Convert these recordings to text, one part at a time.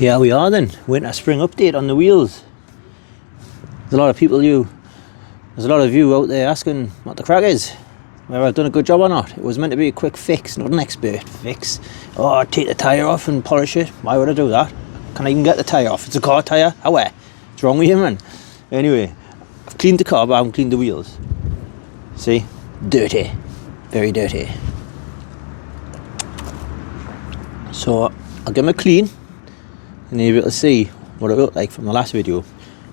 Here we are then, winter spring update on the wheels. There's a lot of you out there asking what the crack is, whether I've done a good job or not. It was meant to be a quick fix, not an expert fix. Oh, take the tyre off and polish it. Why would I do that? Can I even get the tyre off? It's a car tyre. How? What's wrong with you, man? Anyway, I've cleaned the car, but I haven't cleaned the wheels. See? Dirty. Very dirty. So I'll give them a clean and you'll be able to see what it looked like from the last video.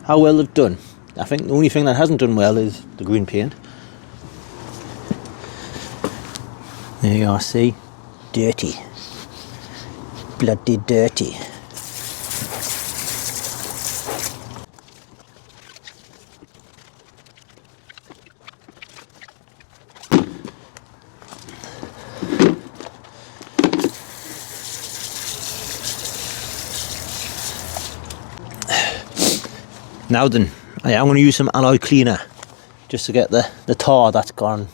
How well they've done. I think the only thing that hasn't done well is the green paint. There you are, see? Dirty. Bloody dirty. Now then, I'm going to use some alloy cleaner just to get the tar that's gone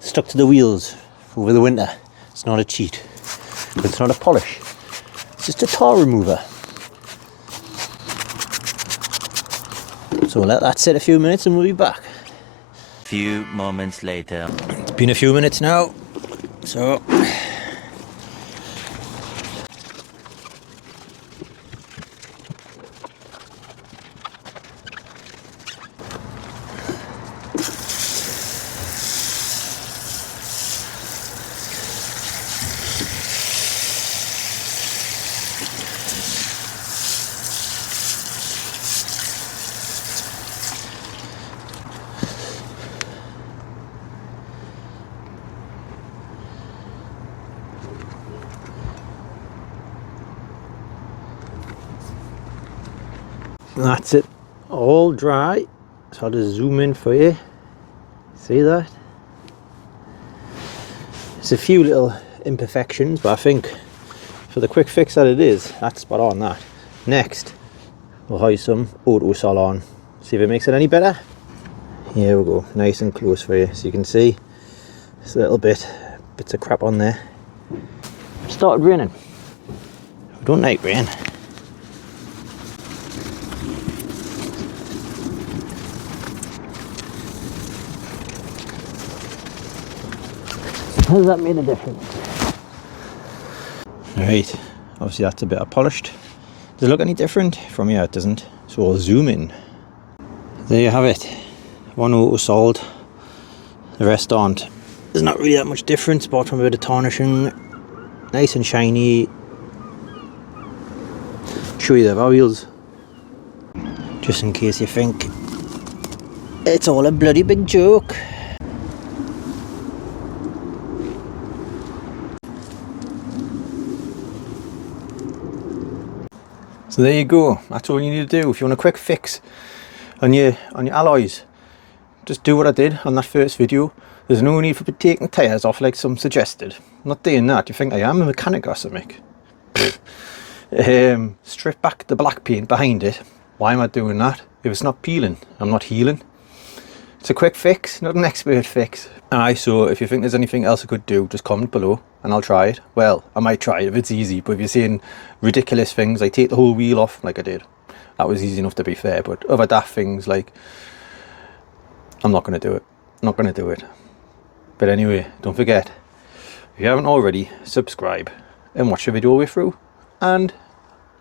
stuck to the wheels over the winter. It's not a cheat, but it's not a polish. It's just a tar remover. So we'll let that sit a few minutes and we'll be back. Few moments later. It's been a few minutes now, so that's it, all dry. So I'll just zoom in for you. See that? There's a few little imperfections, but I think for the quick fix that it is, that's spot on that. Next, we'll hide some Autosol on. See if it makes it any better. Here we go, nice and close for you. So you can see there's a little bits of crap on there. It started raining. I don't like rain. Has that made a difference? Right, obviously that's a bit polished. Does it look any different? From here it doesn't. So I'll zoom in. There you have it. One Autosoled, the rest aren't. There's not really that much difference apart from a bit of tarnishing. Nice and shiny. Show you the wheels. Just in case you think it's all a bloody big joke. So there you go, that's all you need to do. If you want a quick fix on your alloys, just do what I did on that first video. There's no need for taking tyres off like some suggested. I'm not doing that. You think I am a mechanic or something? Strip back the black paint behind it. Why am I doing that? If it's not peeling, I'm not healing. It's a quick fix, not an expert fix. So if you think there's anything else I could do, just comment below and I'll try it. Well, I might try it if it's easy, but if you're saying ridiculous things like take the whole wheel off like I did, that was easy enough to be fair, but other daft things like, I'm not going to do it. I'm not going to do it. But anyway, don't forget, if you haven't already, subscribe and watch the video all the way through and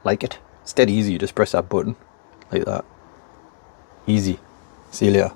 like it. It's dead easy, you just press that button like that. Easy. See you later.